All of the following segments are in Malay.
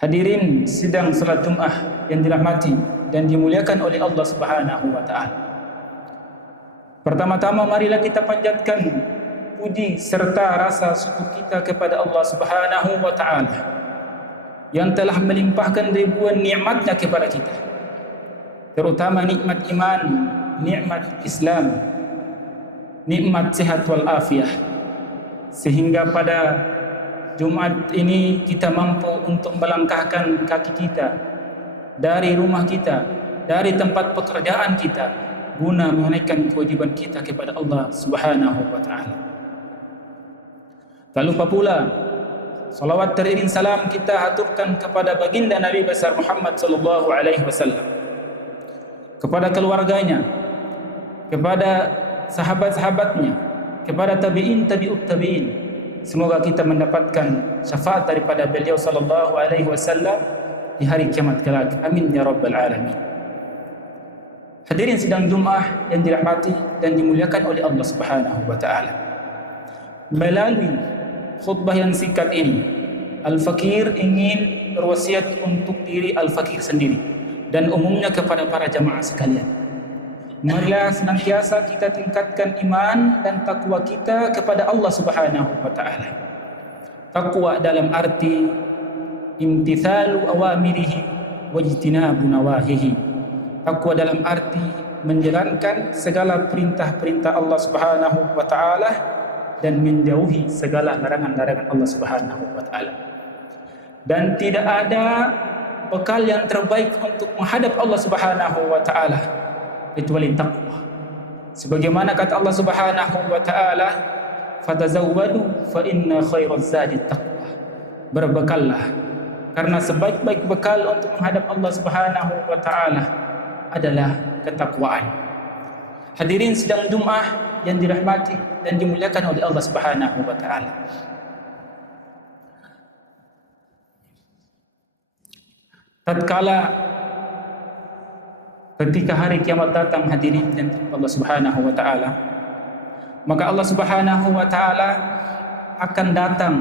Hadirin sidang salat Jumat yang dirahmati dan dimuliakan oleh Allah Subhanahu wa taala. Pertama-tama marilah kita panjatkan puji serta rasa syukur kita kepada Allah Subhanahu wa taala yang telah melimpahkan ribuan nikmat-Nya kepada kita. Terutama nikmat iman, nikmat Islam, nikmat sehat wal afiah. Sehingga pada Jumat ini kita mampu untuk melangkahkan kaki kita dari rumah kita, dari tempat pekerjaan kita, guna menunaikan kewajiban kita kepada Allah Subhanahu wa taala. Tak lupa pula salawat teriring salam kita aturkan kepada baginda Nabi besar Muhammad sallallahu alaihi wasallam, kepada keluarganya, kepada sahabat-sahabatnya, kepada tabi'in tabi'ut tabi'in. Semoga kita mendapatkan syafaat daripada beliau sallallahu alaihi wasallam di hari kiamat kelak. Amin ya rabbal alamin. Hadirin sidang Jumat yang dirahmati dan dimuliakan oleh Allah Subhanahu wa taala. Melalui khutbah yang singkat ini, Al-Fakir ingin berwasiat untuk diri Al-Fakir sendiri dan umumnya kepada para jamaah sekalian. Marilah senantiasa kita tingkatkan iman dan takwa kita kepada Allah Subhanahu wa taala. Takwa dalam arti imtithalu awamirihi wajtinabu nawahihi. Takwa dalam arti menjalankan segala perintah-perintah Allah Subhanahu wa taala dan menjauhi segala larangan-larangan Allah Subhanahu wa taala. Dan tidak ada bekal yang terbaik untuk menghadap Allah Subhanahu wa taala kecuali takwa. Sebagaimana kata Allah Subhanahu wa taala, fatazawwadu fa inna khairaz zadi taqwa. Berbekallah karena sebaik-baik bekal untuk menghadap Allah Subhanahu wa taala adalah ketakwaan. Hadirin sidang Jumat yang dirahmati dan dimuliakan oleh Allah Subhanahu wa taala. Tatkala ketika hari kiamat datang, hadirin dan Allah Subhanahu wa taala, maka Allah Subhanahu wa taala akan datang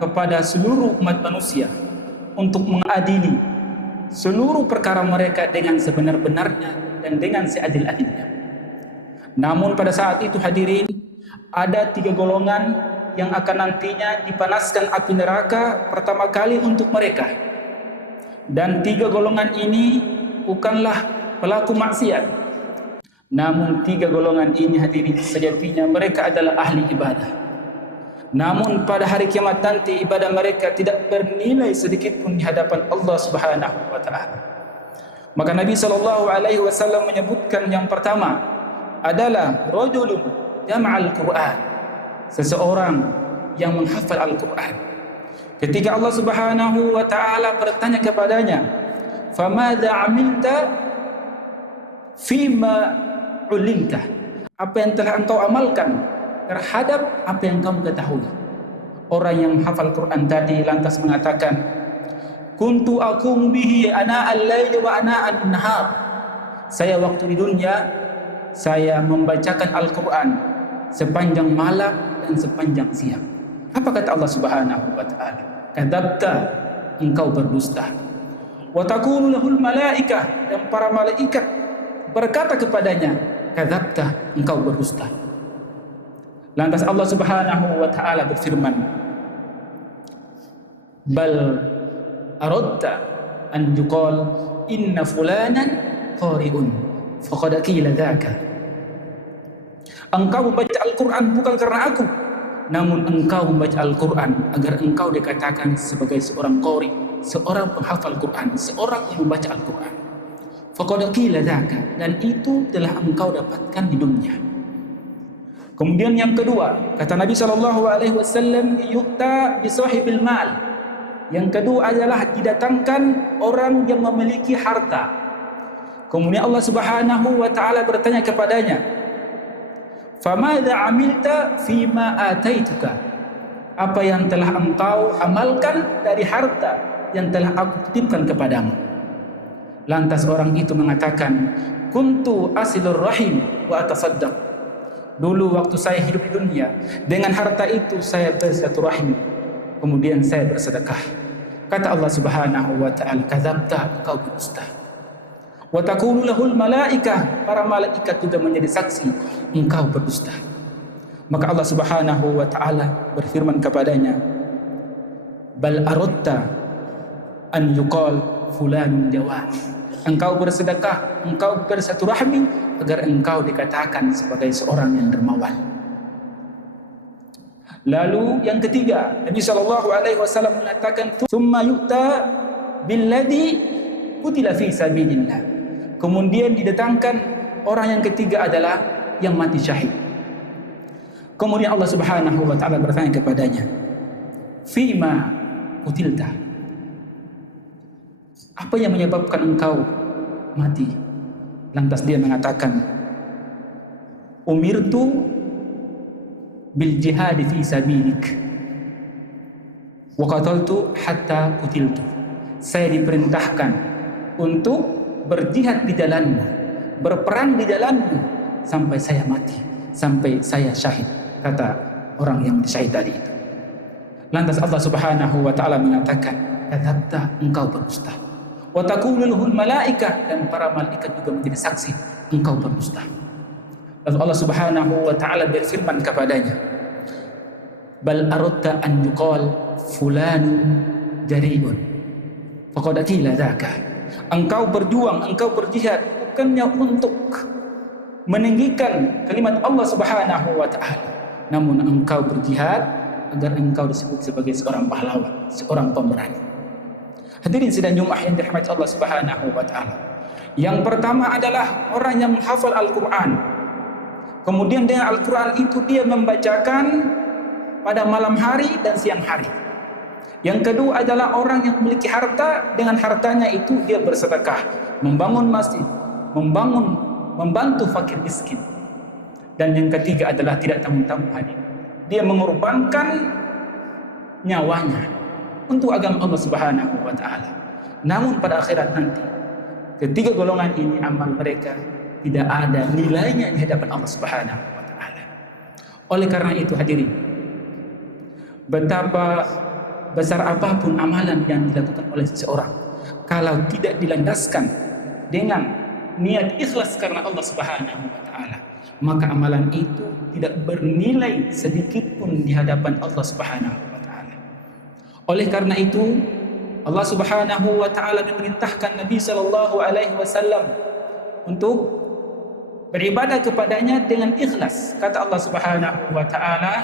kepada seluruh umat manusia untuk mengadili seluruh perkara mereka dengan sebenar-benarnya dan dengan seadil-adilnya. Namun pada saat itu, hadirin, ada 3 golongan yang akan nantinya dipanaskan api neraka pertama kali untuk mereka. Dan 3 golongan ini bukanlah pelaku maksiat, namun 3 golongan ini, hadirin, sejatinya mereka adalah ahli ibadah. Namun pada hari kiamat nanti ibadah mereka tidak bernilai sedikit pun di hadapan Allah Subhanahu wa taala. Maka Nabi sallallahu alaihi wasallam menyebutkan yang pertama adalah rajulun jama'al Qur'an, seseorang yang menghafal Al-Qur'an. Ketika Allah Subhanahu wa taala bertanya kepadanya, "Famadza 'amilta fima ulimta?" Apa yang telah engkau amalkan terhadap apa yang kamu ketahui? Orang yang hafal Quran tadi lantas mengatakan, kuntu aqumu bihi ana al-lail wa ana an-nahar. Saya waktu di dunia saya membacakan Al-Quran sepanjang malam dan sepanjang siang. Apa kata Allah Subhanahu wa taala? Kadzabta, engkau berdusta. Wa taqulu lahul malaikah, dan para malaikat berkata kepadanya, kadzabta, engkau berdusta. Lantas Allah Subhanahu wa taala berfirman, bal aradta an yuqal inna fulanan qari'un faqad qila dzaka. Engkau membaca Al-Quran bukan karena aku, namun engkau membaca Al-Quran agar engkau dikatakan sebagai seorang qari, seorang penghafal Quran, seorang yang membaca Al-Quran. Faqad qila dzaka, dan itu telah engkau dapatkan di dunia. Kemudian yang kedua, kata Nabi sallallahu alaihi wasallam, yu'ta bi sahibil mal. Yang kedua adalah didatangkan orang yang memiliki harta. Kemudian Allah Subhanahu wa taala bertanya kepadanya, famadza 'amilta fima ataituka? Apa yang telah engkau amalkan dari harta yang telah aku titipkan kepadamu? Lantas orang itu mengatakan, kuntu asilur rahim wa atasaddaq. Dulu waktu saya hidup di dunia, dengan harta itu saya bersilaturahim, kemudian saya bersedekah. Kata Allah Subhanahu wa taala, kadzabta, engkau berdusta. Wa taqulu lahul malaikah, para malaikat juga menjadi saksi engkau berdusta. Maka Allah Subhanahu wa taala berfirman kepadanya, bal aradta an yuqal fulanun jawad. Engkau bersedekah, engkau bersilaturahmi agar engkau dikatakan sebagai seorang yang dermawan. Lalu yang ketiga, Nabi sallallahu alaihi wasallam mengatakan, "Tsumma yu'ta billadzi qutila fi sabilillah." Kemudian didatangkan orang yang ketiga adalah yang mati syahid. Kemudian Allah Subhanahu wa taala bertanya kepadanya, "Fima qutilta?" Apa yang menyebabkan engkau mati? Lantas dia mengatakan, "Umirtu bil jihad fi sabilik wa qataltu hatta qutiltu." Saya diperintahkan untuk berjihad di jalanmu, berperang di jalanmu sampai saya mati, sampai saya syahid, kata orang yang syahid tadi itu. Lantas Allah Subhanahu wa taala mengatakan, kadzabta, engkau berdusta. Wa taqulu lahul malaikah, dan para malaikat juga menjadi saksi engkau berdusta. Lalu Allah Subhanahu wa taala berfirman kepadanya, bal aradta an yuqal fulanun jari'un faqad qila dzaka. Engkau berjuang, engkau berjihad bukannya untuk meninggikan kalimat Allah Subhanahu wa taala, namun engkau berjihad agar engkau disebut sebagai seorang pahlawan, seorang pemberani. Hadirin sidang Jumat yang dirahmati Allah Subhanahu wa taala. Yang pertama adalah orang yang menghafal Al-Qur'an. Kemudian dengan Al-Qur'an itu dia membacakan pada malam hari dan siang hari. Yang kedua adalah orang yang memiliki harta, dengan hartanya itu dia bersedekah, membangun masjid, membantu fakir miskin. Dan yang ketiga adalah tidak tanggung-tanggung hadir, dia mengorbankan nyawanya untuk agama Allah Subhanahu wa taala. Namun pada akhirat nanti, ketiga golongan ini amal mereka tidak ada nilainya di hadapan Allah Subhanahu wa taala. Oleh karena itu hadirin, betapa besar apapun amalan yang dilakukan oleh seseorang, kalau tidak dilandaskan dengan niat ikhlas karena Allah Subhanahu wa taala, maka amalan itu tidak bernilai sedikit pun di hadapan Allah Subhanahu wa taala. Oleh karena itu, Allah Subhanahu wa taala memerintahkan Nabi sallallahu alaihi wasallam untuk beribadah kepadanya dengan ikhlas. Kata Allah Subhanahu wa taala,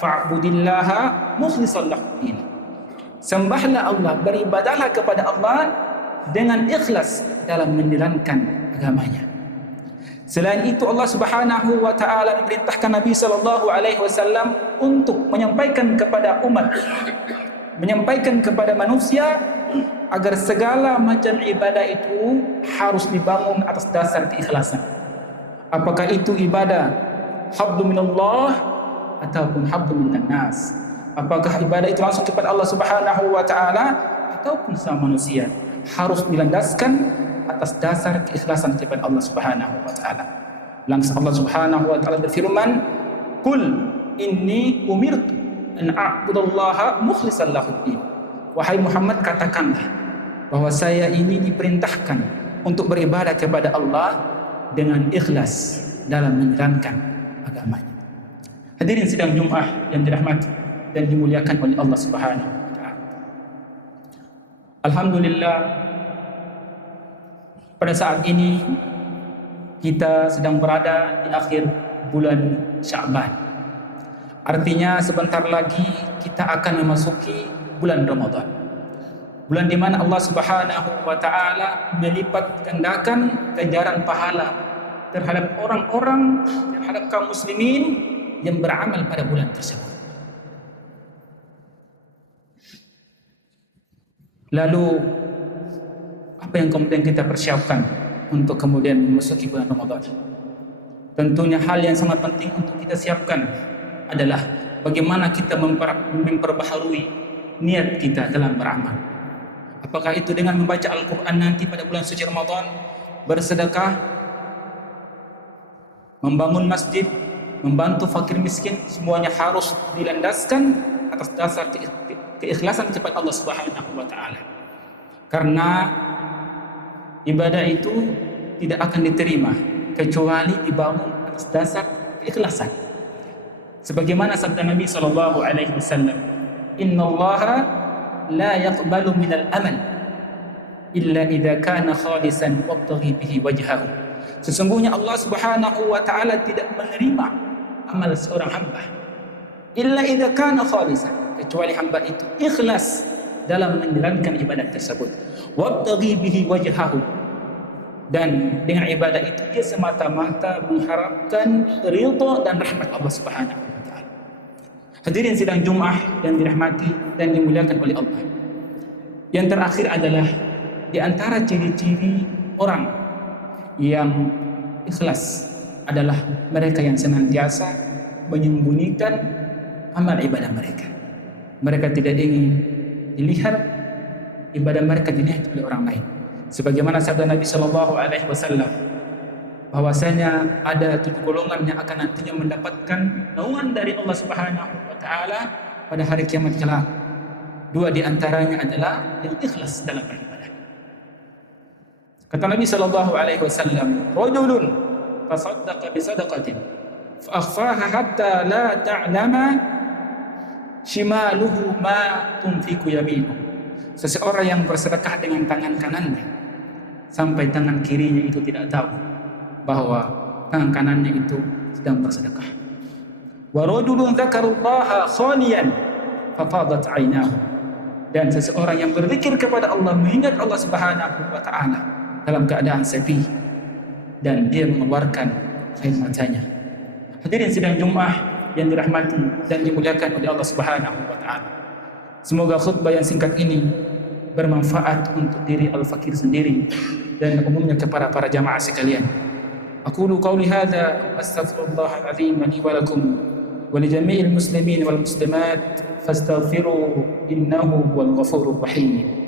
fa'budillaha mukhlishan lahu-d-din. Sembahlah Allah, beribadahlah kepada Allah dengan ikhlas dalam menjalankan agamanya. Selain itu Allah Subhanahu wa taala memerintahkan Nabi sallallahu alaihi wasallam untuk menyampaikan kepada umat, menyampaikan kepada manusia agar segala macam ibadah itu harus dibangun atas dasar keikhlasan. Apakah itu ibadah hablu minallah ataupun hablu minan nas? Apakah ibadah itu langsung kepada Allah Subhanahu wa taala ataupun sama manusia, harus dilandaskan atas dasar keikhlasan kepada Allah Subhanahu wa taala. Langsung Allah Subhanahu wa taala berfirman, "Qul inni umirtu an a'budallaha mukhlishan lahu-d-din." Wahai Muhammad, katakanlah bahwa saya ini diperintahkan untuk beribadah kepada Allah dengan ikhlas dalam menjalankan agamanya. Hadirin sidang Jumat yang dirahmati dan dimuliakan oleh Allah Subhanahu wa taala. Alhamdulillah, pada saat ini kita sedang berada di akhir bulan Sya'ban. Artinya sebentar lagi kita akan memasuki bulan Ramadan. Bulan di mana Allah Subhanahu wa taala melipat gandakan ganjaran pahala terhadap orang-orang, terhadap kaum muslimin yang beramal pada bulan tersebut. Lalu apa yang kemudian kita persiapkan untuk kemudian memasuki bulan Ramadan? Tentunya hal yang sangat penting untuk kita siapkan adalah bagaimana kita memperbaharui niat kita dalam beramal. Apakah itu dengan membaca Al-Quran nanti pada bulan suci Ramadan, bersedekah, membangun masjid, membantu fakir miskin, semuanya harus dilandaskan atas dasar keikhlasan kepada Allah Subhanahu wa taala. Karena ibadah itu tidak akan diterima kecuali dibangun atas dasar keikhlasan. Sebagaimana sabda Nabi sallallahu alaihi wasallam, "Innallaha la yaqbalu minal amal illa idza kana khalisan wabtaghi bihi wajhahu." Sesungguhnya Allah Subhanahu wa taala tidak menerima amal seorang hamba illa idza kana khalisan, kecuali hamba itu ikhlas dalam menjalankan ibadah tersebut. Wabtaghi bihi wajhahu, dan dengan ibadah itu dia semata-mata mengharapkan ridha dan rahmat Allah Subhanahu wa taala. Hadirin sidang Jumat yang dirahmati dan dimuliakan oleh Allah. Yang terakhir adalah di antara ciri-ciri orang yang ikhlas adalah mereka yang senantiasa menyembunyikan amal ibadah mereka. Mereka tidak ingin dilihat ibadah mereka dilihat oleh orang lain. Sebagaimana sabda Nabi sallallahu alaihi wasallam bahwasanya ada 7 golongan yang akan nantinya mendapatkan naungan dari Allah Subhanahu wa taala pada hari kiamat kelak. 2 di antaranya adalah yang ikhlas dalam beribadah. Kata Nabi sallallahu alaihi wasallam, "Rajulun tasaddaqa bi sadaqatin fa akhfaha hatta la ta'lama shimaluhu ma tunfiqu yaminuhu." Seseorang yang bersedekah dengan tangan kanannya sampai tangan kirinya itu tidak tahu bahwa tangan kanannya itu sedang bersedekah. Wa rajulun dzakarallaha khaliyan fafadat 'ainahu. Dan seseorang yang berzikir kepada Allah, mengingat Allah Subhanahu wa taala dalam keadaan sepi dan dia mengeluarkan air matanya. Hadirin sidang Jumat yang dirahmati dan dimuliakan oleh Allah Subhanahu wa taala. Semoga khutbah yang singkat ini bermanfaat untuk diri Al-Fakir sendiri dan umumnya kepada para jamaah sekalian. Aqulu qawli hadza astaghfirullah al-azim li wa lakum wa li jami'il muslimin wal muslimat fastaghfiruhu innahu huwal ghafurur rahim.